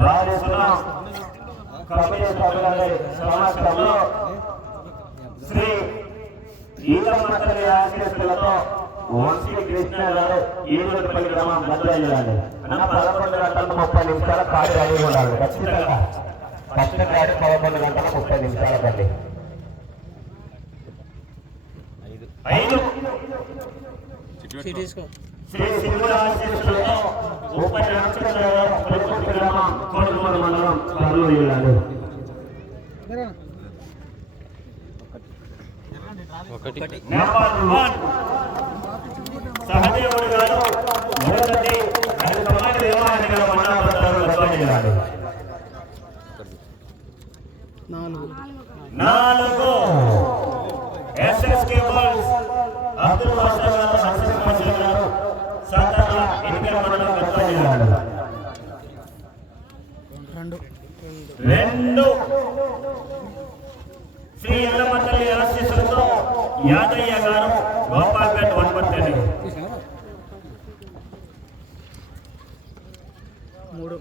Rajeshwara committee సభ్యులందరి సమక్షంలో శ్రీ ఈతమ్మ తల్లి వంశీ కృష్ణ గారు ఈరుపల్లి గ్రామం భద్రాజు అన్న పదకొండు గంటల ముప్పై నిమిషాల కాడి రెడీ ఉండాలి ఖచ్చితంగా ఖచ్చితంగా పదకొండు గంటల ముప్పై నిమిషాల కండి ఐదు తీసుకో శ్రీ కోడుమూరు మండలం కర్నూలు జిల్లాలో ఒకటి నెంబర్ వన్ సహదేవుడు గారు మూడవది ఐదు తొమ్మిది దేవాలయం గారు మన్నాపడతారు గద్వాల జిల్లాలో నాలుగు నాలుగు ఎస్ఎస్కే బాల్స్ అబ్దుల్ బాషా గారు హసన్ బాషా గారు సాతాల ఎన్నికల మండలం గద్వాల గారు గోపాల్పేట వనపర్తి మూడు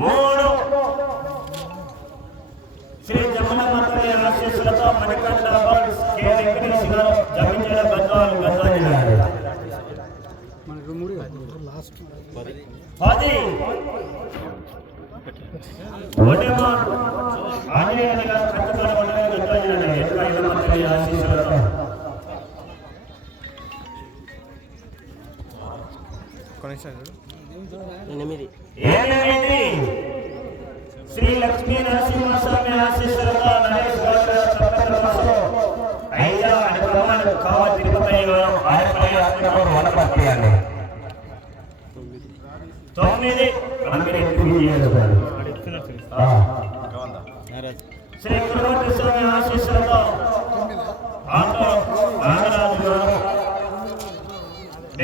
మూడు శ్రీ జమునమతల్లి ఆశీస్సులతో మణికంఠ బాల్స్ కె వెంకటేష్ గారు జమించల గద్వాల్ గద్వాల జిల్లాలో మనకు మూడు లాస్ట్ పది ఒడెమా ఆంజనేయ గారు కట్టుబడి ఉండగా గద్వాల జిల్లాలో ఎన్నిక ఎల్లమతల్లి ఆశీస్సులతో ఎనిమిది ఎనిమిది శ్రీ లక్ష్మీ నరసింహస్వామి ఆశీస్సులతో నరేష్ గౌడ్ గారు సప్తమస్తు ఐదో అని ప్రమాణం కావ తిరుపతి గారు ఆయపల్లి అక్కడూరు వనపర్తి అండి తొమ్మిది మనకి ఎక్కువ ఇయ్యాలి సార్. ఆ. శ్రీ గురుమూర్తి స్వామి ఆశీస్సులతో